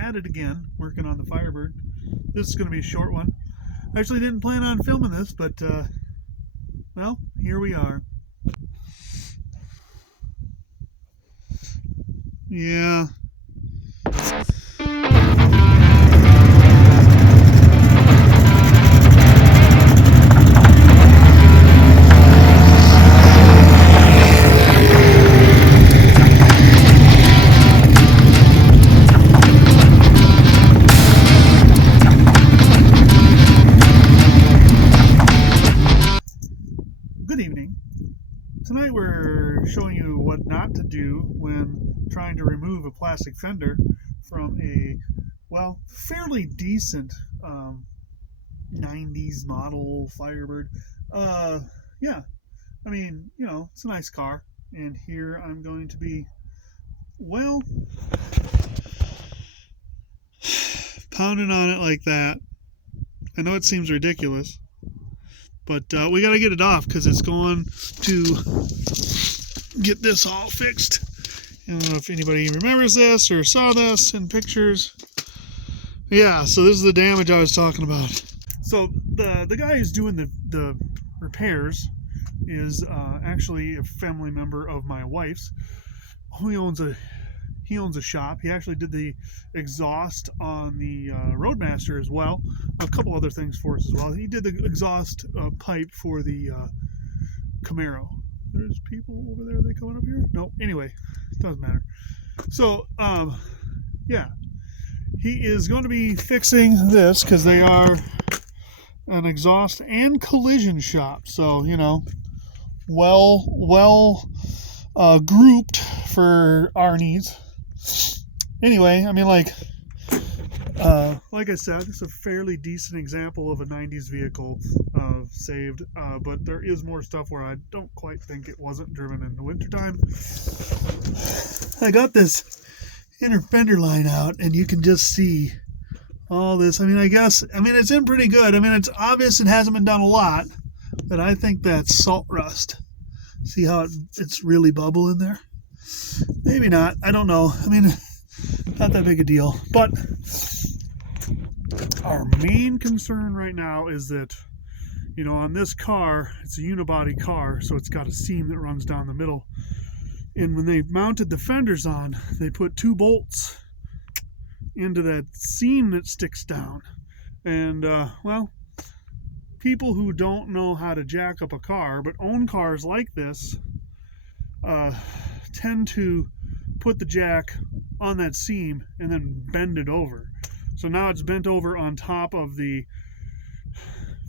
at it again, working on the Firebird. This is going to be a short one. I actually didn't plan on filming this, but, well, here we are. Yeah. Good evening. Tonight we're showing you what not to do when trying to remove a plastic fender from a, well, fairly decent 90s model Firebird. Yeah, I mean, you know, it's a nice car. And here I'm going to be, well, pounding on it like that. I know it seems ridiculous, but we got to get it off because it's going to get this all fixed. I don't know if anybody remembers this or saw this in pictures. Yeah, so this is the damage I was talking about. So the guy who's doing the repairs is actually a family member of my wife's. He owns a shop. He actually did the exhaust on the Roadmaster as well. A couple other things for us as well. He did the exhaust pipe for the Camaro. There's people over there. Are they coming up here? No. Anyway, it doesn't matter. So, yeah. He is going to be fixing this because they are an exhaust and collision shop. So, you know, well grouped for our needs. Anyway, I mean, like I said, it's a fairly decent example of a 90s vehicle saved, but there is more stuff where I don't quite think it wasn't driven in the wintertime. I got this inner fender line out, and you can just see all this. I mean, it's in pretty good. I mean, it's obvious it hasn't been done a lot, but I think that's salt rust. See how it's really bubble in there? Maybe not. I don't know. I mean, not that big a deal. But our main concern right now is that, you know, on this car, it's a unibody car, so it's got a seam that runs down the middle. And when they mounted the fenders on, they put 2 bolts into that seam that sticks down. And, well, people who don't know how to jack up a car, but own cars like this, tend to put the jack on that seam and then bend it over. So now it's bent over on top of the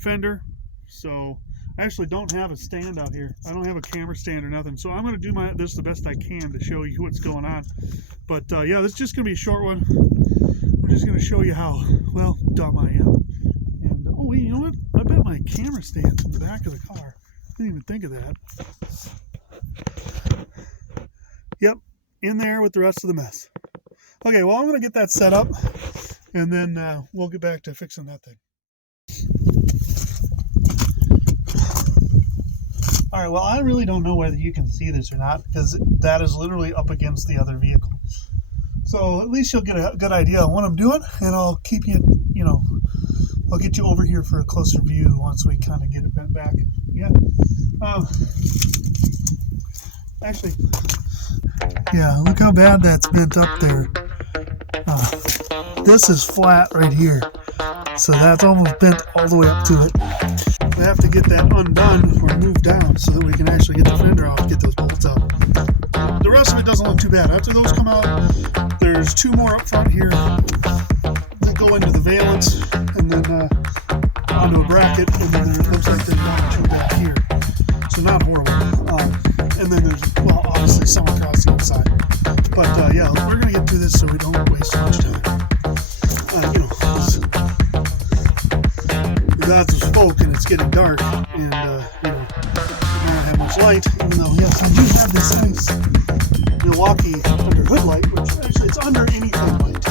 fender. So I actually don't have a stand out here. I don't have a camera stand or nothing. So I'm going to do this the best I can to show you what's going on. But yeah, this is just going to be a short one. I'm just going to show you how, well, dumb I am. And oh wait, you know what? I bet my camera stand's in the back of the car. I didn't even think of that. Yep, in there with the rest of the mess. Okay, well, I'm going to get that set up, and then we'll get back to fixing that thing. All right, well, I really don't know whether you can see this or not, because that is literally up against the other vehicle. So at least you'll get a good idea of what I'm doing, and I'll keep you, you know, I'll get you over here for a closer view once we kind of get it bent back. Yeah. Actually, yeah, look how bad that's bent up there. This is flat right here, so that's almost bent all the way up to it. We have to get that undone or moved down so that we can actually get the fender off and get those bolts out. The rest of it doesn't look too bad. After those come out, there's 2 more up front here that go into the valence and then onto a bracket, and then it looks like there's 1 or 2 back here. So not horrible. And then there's, well, obviously some across the inside. But yeah, we're going to get through this so we don't waste too much time. You know, the gods have spoken, it's getting dark, and, you know, we don't have much light, even though, yes, I do have this nice Milwaukee under hood light, which actually it's under anything light,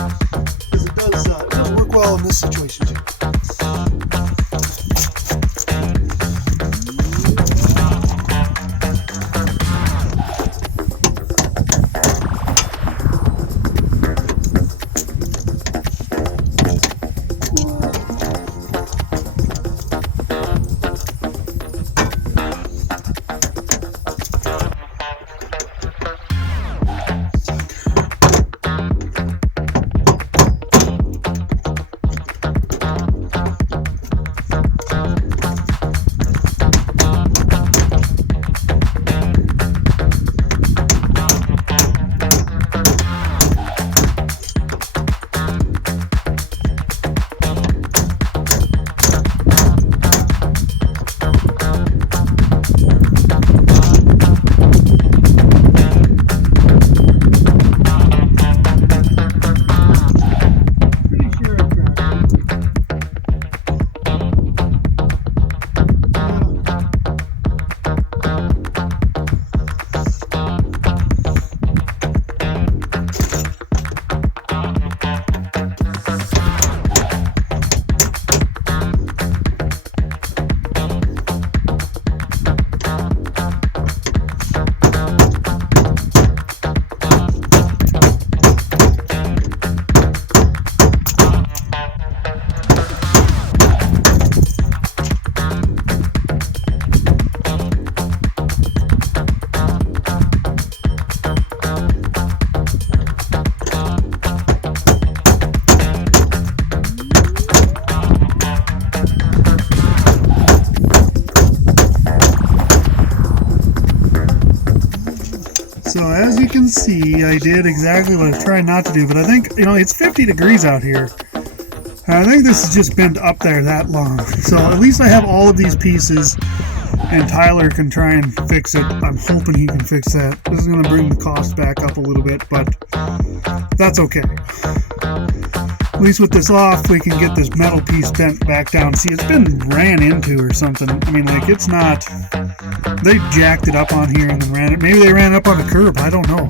because it does work well in this situation too. can see, I did exactly what I was trying not to do, but I think, it's 50 degrees out here. I think this has just been up there that long. So at least I have all of these pieces, and Tyler can try and fix it. I'm hoping he can fix that. This is going to bring the cost back up a little bit, but that's okay. At least with this off, we can get this metal piece bent back down. See, it's been ran into or something. I mean, like, it's not... They jacked it up on here and then ran it. Maybe they ran it up on the curb. I don't know.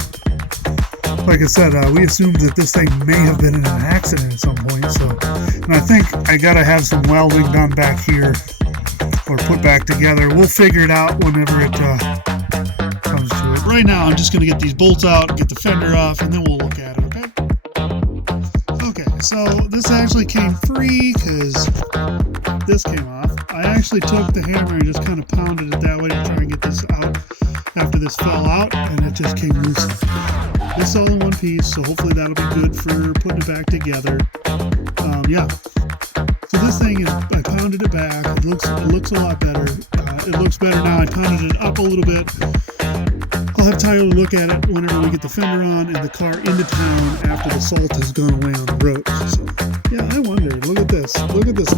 Like I said, we assumed that this thing may have been in an accident at some point. And I think I got to have some welding done back here or put back together. We'll figure it out whenever it comes to it. Right now, I'm just going to get these bolts out, get the fender off, and then we'll look at it, okay? So this actually came free because this came off. I actually took the hammer and just kind of pounded it that way to try and get this out after this fell out, and it just came loose. This is all in one piece, so hopefully that'll be good for putting it back together. Yeah. So this thing is, I pounded it back. It looks a lot better. It looks better now. I pounded it up a little bit. I'll have Tyler look at it whenever we get the fender on and the car into town after the salt has gone away on the road. So, yeah, I wondered. Look at this. Look at this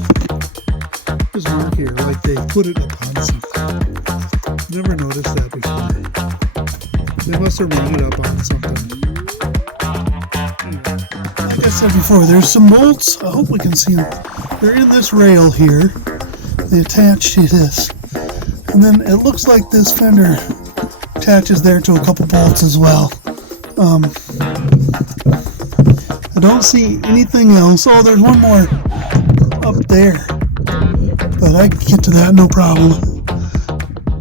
mark here, like they put it upon something. Never noticed that before. They must have run it up on something. Anyway, like I said before, there's some bolts. I hope we can see them. They're in this rail here. They attach to this. And then it looks like this fender attaches there to a couple bolts as well. I don't see anything else. Oh, there's one more up there, but I can get to that no problem.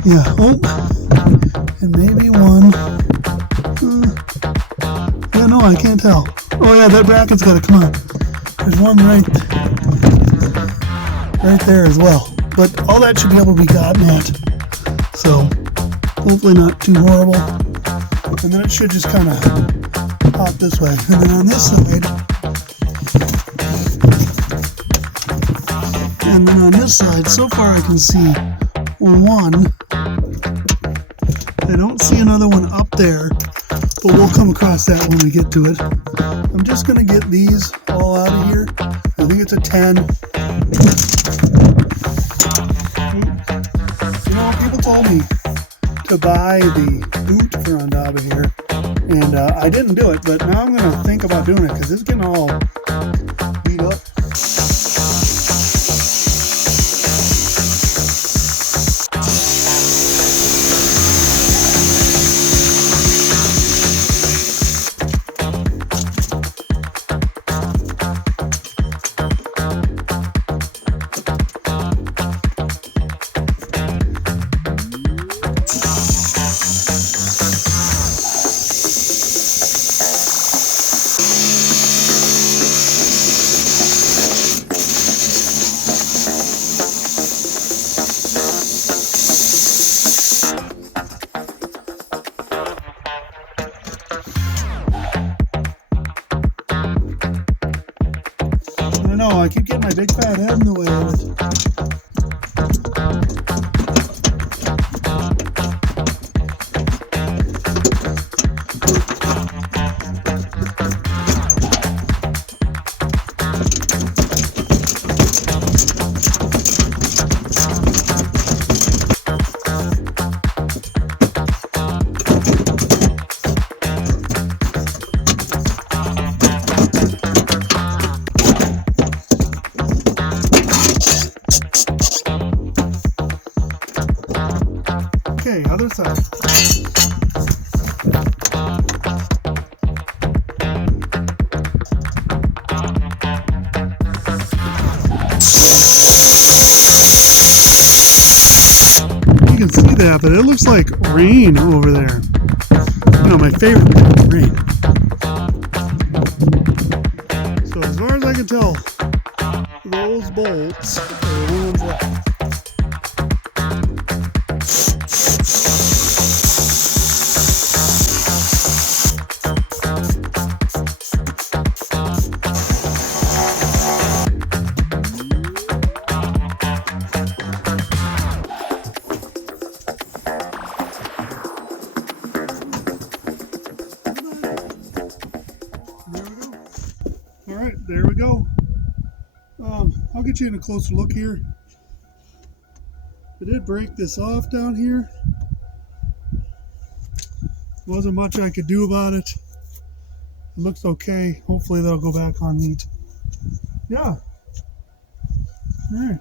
Yeah. Oh, and maybe one. Yeah, no, I can't tell. Oh yeah, that bracket's got to come on. There's one right there as well. But all that should be able to be gotten at. So hopefully not too horrible. And then it should just kind of pop this way. And then on this side, so far I can see one. I don't see another one up there, but we'll come across that when we get to it. I'm just going to get these all out of here. I think it's a 10. People told me to buy the boot for Ondaba here, and I didn't do it, but now I'm going to think about doing it because it's getting all beat up. I keep getting my big fat head in the way of it. Okay, other side. You can see that, but it looks like rain over there. My favorite thing is rain. So as far as I can tell, those bolts are the ones left. All right, there we go. I'll get you in a closer look here. I did break this off down here. Wasn't much I could do about it. It looks okay. Hopefully that'll go back on neat. Yeah. All right.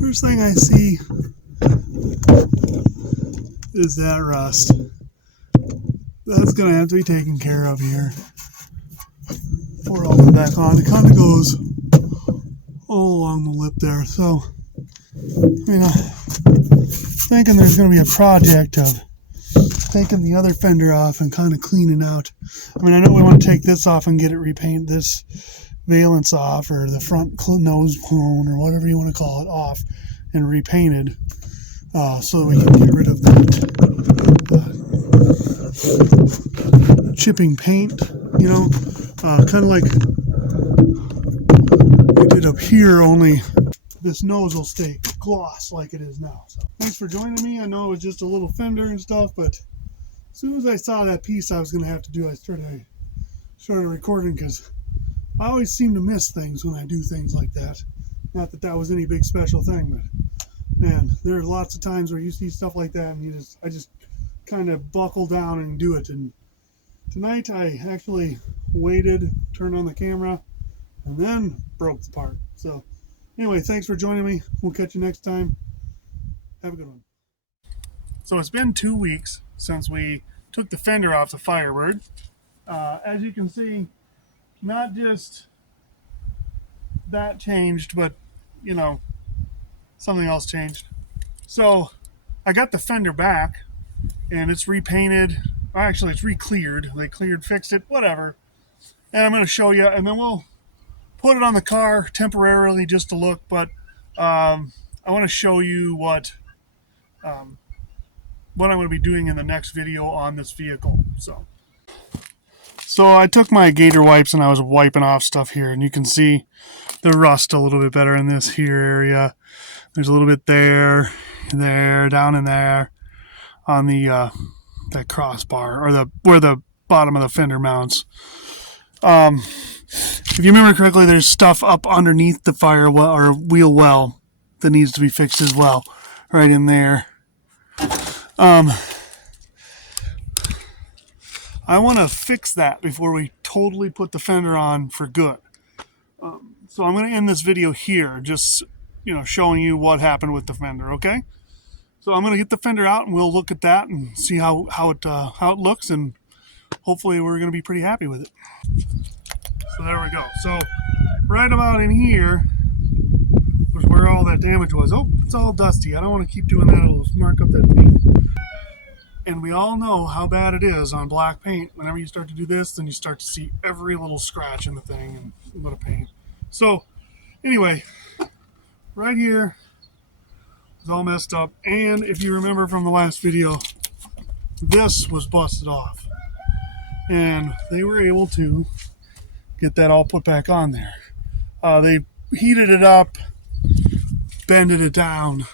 First thing I see is that rust. That's going to have to be taken care of here. Pour all the way back on. It kind of goes all along the lip there. So, thinking there's going to be a project of taking the other fender off and kind of cleaning out. I know we want to take this off and get it repainted, this valance off, or the front nose cone, or whatever you want to call it, off and repainted, so that we can get rid of that chipping paint, kind of like we did up here, only this nose will stay gloss like it is now. So thanks for joining me. I know it was just a little fender and stuff, but as soon as I saw that piece I was going to have to do, I started recording, because I always seem to miss things when I do things like that. Not that that was any big special thing, but man, there are lots of times where you see stuff like that and I just kind of buckle down and do it. And tonight I actually waited, turned on the camera, and then broke the part. So anyway, thanks for joining me. We'll catch you next time. Have a good one. So it's been 2 weeks since we took the fender off the Firebird. As you can see, not just that changed, but something else changed. So I got the fender back and it's repainted. Actually, it's re-cleared. They fixed it, whatever. And I'm going to show you, and then we'll put it on the car temporarily just to look. But I want to show you what I'm going to be doing in the next video on this vehicle. So I took my gator wipes and I was wiping off stuff here, and you can see the rust a little bit better in this here area. There's a little bit there, down in there on the that crossbar, or where the bottom of the fender mounts. If you remember correctly, there's stuff up underneath the wheel well that needs to be fixed as well, right in there. I want to fix that before we totally put the fender on for good. So I'm going to end this video here, just showing you what happened with the fender. Okay, so I'm going to get the fender out and we'll look at that and see how it looks, and hopefully we're going to be pretty happy with it. So there we go. So right about in here was where all that damage was. Oh, it's all dusty. I don't want to keep doing that. It'll mark up that paint. And we all know how bad it is on black paint. Whenever you start to do this, then you start to see every little scratch in the thing and a little paint. So anyway, right here is all messed up. And if you remember from the last video, this was busted off. And they were able to get that all put back on there. They heated it up, bended it down,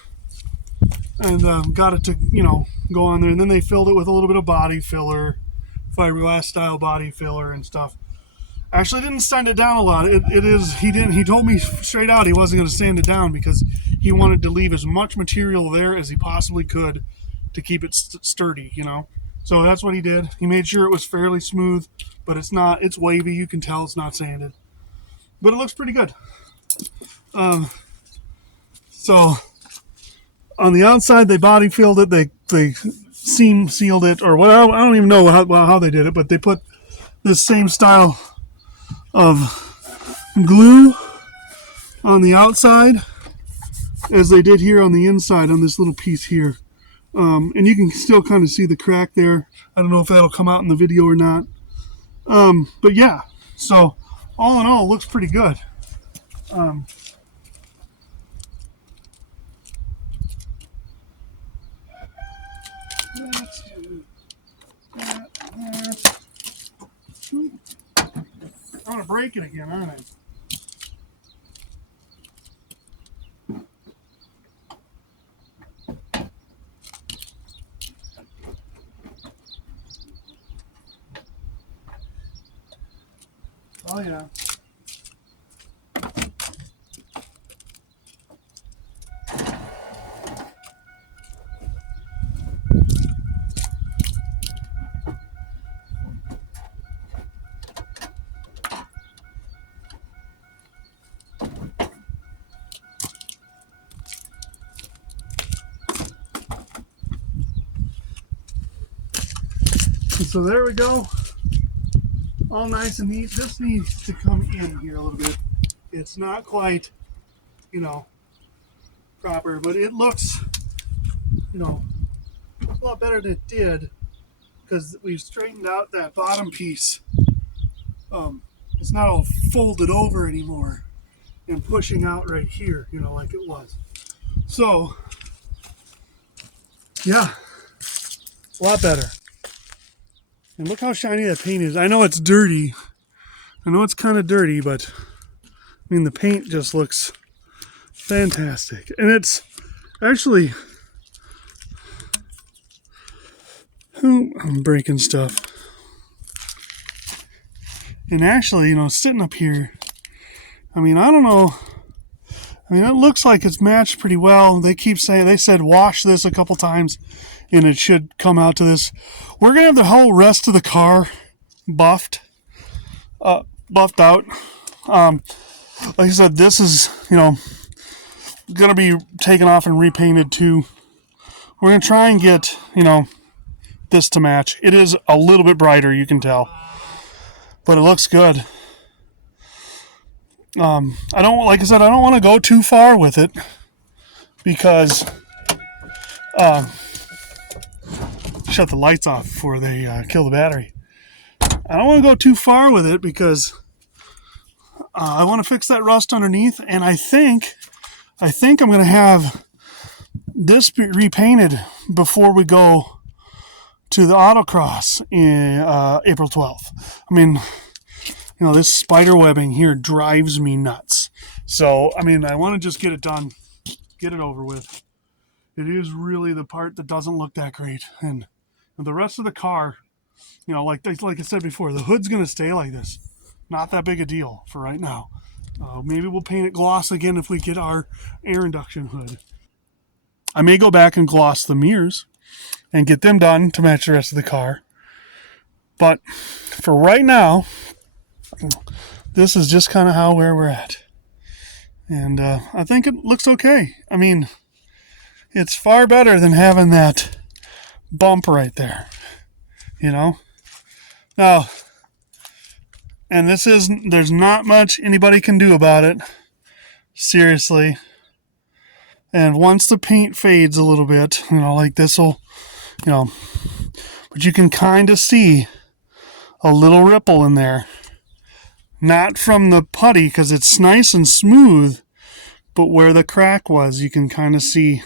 and got it to, go on there. And then they filled it with a little bit of body filler, fiberglass style body filler and stuff. Actually didn't sand it down a lot. He told me straight out he wasn't going to sand it down because he wanted to leave as much material there as he possibly could to keep it sturdy, So that's what he did. He made sure it was fairly smooth, but it's not. It's wavy. You can tell it's not sanded, but it looks pretty good. So on the outside, they body filled it. They seam sealed it, or what? I don't even know how they did it, but they put this same style of glue on the outside as they did here on the inside on this little piece here. And you can still kind of see the crack there. I don't know if that'll come out in the video or not. But yeah, so all in all, it looks pretty good. Let's do that. I'm going to break it again, aren't I? Oh yeah. So there we go. All nice and neat. This needs to come in here a little bit. It's not quite, you know, proper, but it looks, you know, a lot better than it did because we've straightened out that bottom piece. It's not all folded over anymore and pushing out right here, you know, like it was. So, yeah, a lot better. And look how shiny that paint is. I know it's dirty. I know it's kind of dirty, but I mean, the paint just looks fantastic. And it's actually, I'm breaking stuff. And actually, you know, sitting up here, I mean, I don't know. I mean, it looks like it's matched pretty well. They keep saying, they said wash this a couple times and it should come out to this. We're going to have the whole rest of the car buffed out. Like I said, this is, you know, going to be taken off and repainted too. We're going to try and get, you know, this to match. It is a little bit brighter, you can tell, but it looks good. I don't, like I said, I don't want to go too far with it because, shut the lights off before they kill the battery. I don't want to go too far with it because I want to fix that rust underneath, and I think I'm going to have this repainted before we go to the autocross in April 12th. I mean, you know, this spider webbing here drives me nuts. So, I mean, I want to just get it done, get it over with. It is really the part that doesn't look that great. And the rest of the car, you know, like I said before, the hood's going to stay like this. Not that big a deal for right now. Maybe we'll paint it gloss again if we get our air induction hood. I may go back and gloss the mirrors and get them done to match the rest of the car. But for right now, this is just kind of where we're at. And I think it looks okay. I mean, it's far better than having that bump right there, you know? Now, and there's not much anybody can do about it. Seriously. And once the paint fades a little bit, you know, like this'll, you know, but you can kind of see a little ripple in there. Not from the putty because it's nice and smooth, but where the crack was, you can kind of see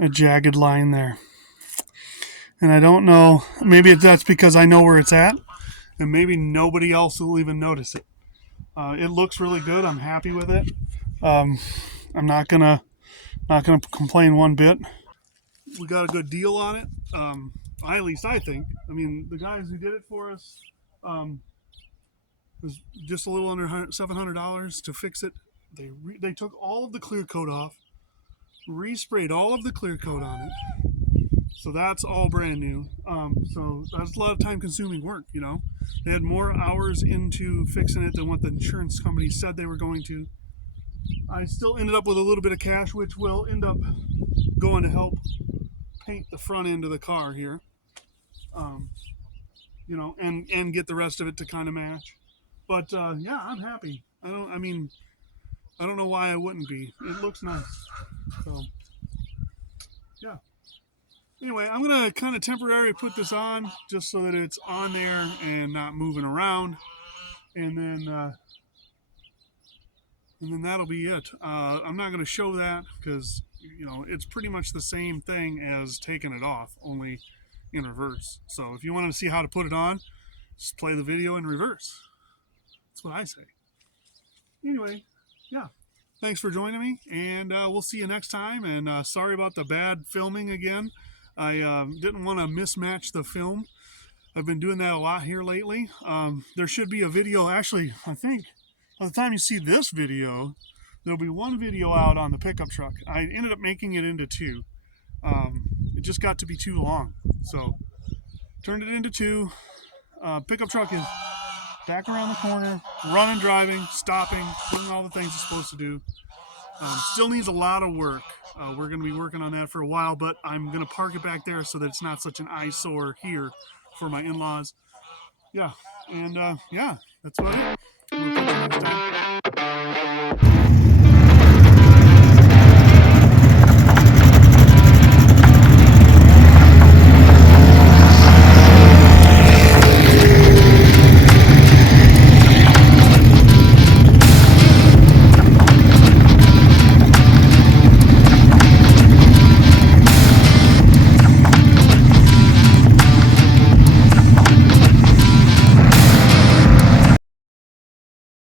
a jagged line there. And I don't know, maybe that's because I know where it's at, and maybe nobody else will even notice it. It looks really good. I'm happy with it. I'm not gonna complain one bit. We got a good deal on it. At least I think. I mean, the guys who did it for us, it was just a little under $700 to fix it. They took all of the clear coat off, resprayed all of the clear coat on it. So that's all brand new. So that's a lot of time consuming work, you know. They had more hours into fixing it than what the insurance company said they were going to. I still ended up with a little bit of cash, which will end up going to help paint the front end of the car here. You know, and get the rest of it to kind of match. But yeah, I'm happy. I don't know why I wouldn't be. It looks nice. So yeah. Anyway, I'm gonna kind of temporarily put this on just so that it's on there and not moving around, and then that'll be it. I'm not gonna show that because, you know, it's pretty much the same thing as taking it off, only in reverse. So if you wanted to see how to put it on, just play the video in reverse. That's what I say. Anyway, yeah. Thanks for joining me, and we'll see you next time. And sorry about the bad filming again. I didn't want to mismatch the film. I've been doing that a lot here lately. There should be a video, actually, I think by the time you see this video, there'll be one video out on the pickup truck. I ended up making it into two. It just got to be too long, so turned it into two. Pickup truck is back around the corner, running, driving, stopping, doing all the things it's supposed to do. Still needs a lot of work. We're going to be working on that for a while, but I'm going to park it back there so that it's not such an eyesore here for my in-laws. Yeah, and yeah, that's about it. We'll catch you next time.